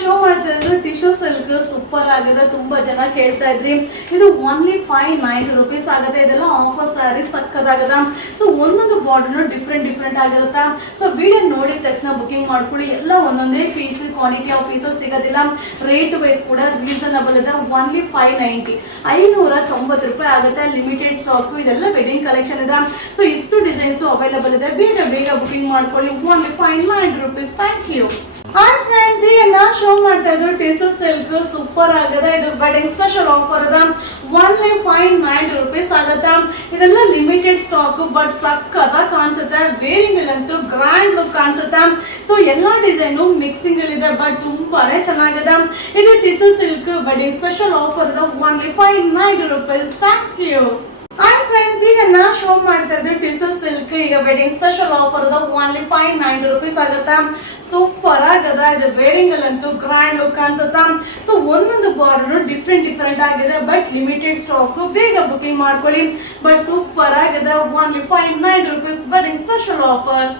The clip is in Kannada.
ಶೋ ಮಾಡ್ತಾ ಇದ್ರು ಟಿಶ್ಯೂ ಸಿಲ್ಕ್ ಸೂಪರ್ ಆಗಿದೆ. ತುಂಬಾ ಜನ ಕೇಳ್ತಾ ಇದ್ರಿ. ಇದು ಓನ್ಲಿ 590 ರುಪೀಸ್ ಆಗುತ್ತೆ. ಇದೆಲ್ಲ ಆಫರ್ ಸ್ಯಾರಿ ಸಕ್ಕದಾಗದ. ಸೊ ಒಂದೊಂದು ಬಾರ್ಡರ್ ಡಿಫ್ರೆಂಟ್ ಆಗಿರುತ್ತಾ. ಸೊ ವಿಡಿಯೋ ನೋಡಿದ ತಕ್ಷಣ ಬುಕಿಂಗ್ ಮಾಡ್ಕೊಳ್ಳಿ. ಎಲ್ಲ ಒಂದೊಂದೇ ಪೀಸ್, ಕ್ವಾಂಟಿಟಿ ಆಫ್ ಪೀಸಸ್ ಸಿಗೋದಿಲ್ಲ. ರೇಟ್ ವೈಸ್ ಕೂಡ ರೀಸನಬಲ್ ಇದೆ. ಓನ್ಲಿ 590 590 ರೂಪಾಯಿ ಆಗುತ್ತೆ. Limited stock. ಇದೆಲ್ಲ ವೆಡ್ಡಿಂಗ್ ಕಲೆಕ್ಷನ್ ಇದೆ. ಸೊ ಇಷ್ಟು ಡಿಸೈನ್ಸ್ ಅವೈಲಬಲ್ ಇದೆ. ಬೇಗ ಬುಕಿಂಗ್ ಮಾಡ್ಕೊಳ್ಳಿ. Only 590 rupees. Thank you. Hi friends, ಈಗ ನಾ ಶೋ ಮಾಡ್ತಾ ಇದ್ದು ಟಿಶ್ಯೂ ಸಿಲ್ಕ್ ಸೂಪರ್ ಆಗಿದೆ. ಇದು ವೆಡ್ಡಿಂಗ್ ಸ್ಪೆಷಲ್ ಆಫರ್ ಇದೆ. ಓನ್ಲಿ 590 ರುಪೀಸ್ ಆಗುತ್ತೆ. ಇದೆಲ್ಲ ಲಿಮಿಟೆಡ್ ಸ್ಟಾಕ್ ಬಟ್ ಸಕ್ಕತ್ತಾಗಿ ಕಾಣಿಸುತ್ತೆ. ವೇರಿಂಗ್ ಅಲ್ಲಂತೂ ಗ್ರ್ಯಾಂಡ್ ಲುಕ್ ಕಾಣಿಸುತ್ತೆ. ಸೊ ಎಲ್ಲಾ ಡಿಸೈನು ಮಿಕ್ಸಿಂಗ್ ಅಲ್ಲಿ ಇದೆ ಬಟ್ ತುಂಬಾನೇ ಚೆನ್ನಾಗಿದೆ. ಇದು tissue silk wedding special offer ಇದೆ. Only 590 rupees. Thank you. Hi friends, ಈಗ ನಾ ಶೋ ಮಾಡ್ತಾ ಇದ್ದು ಟಿಶ್ಯೂ ಸಿಲ್ಕ್ ಈಗ ವೆಡ್ಡಿಂಗ್ ಸ್ಪೆಷಲ್ ಆಫರ್ ಇದೆ. ಓನ್ಲಿ 590 ರುಪೀಸ್ ಆಗುತ್ತೆ. ಸೂಪರ್ ಆಗದ. ಇದು ವೇರಿಂಗ್ ಅಲ್ಲಂತೂ ಗ್ರ್ಯಾಂಡ್ ಲುಕ್ ಕಾಣಿಸುತ್ತಾ. ಸೊ ಒಂದೊಂದು ಬಾರ್ಡರ್ ಡಿಫ್ರೆಂಟ್ ಆಗಿದೆ ಬಟ್ ಲಿಮಿಟೆಡ್ ಸ್ಟಾಕ್. ಬೇಗ ಬುಕಿಂಗ್ ಮಾಡ್ಕೊಳ್ಳಿ. ಬಟ್ ಸೂಪರ್ ಆಗಿದೆ. Only 590 rupees wedding special offer.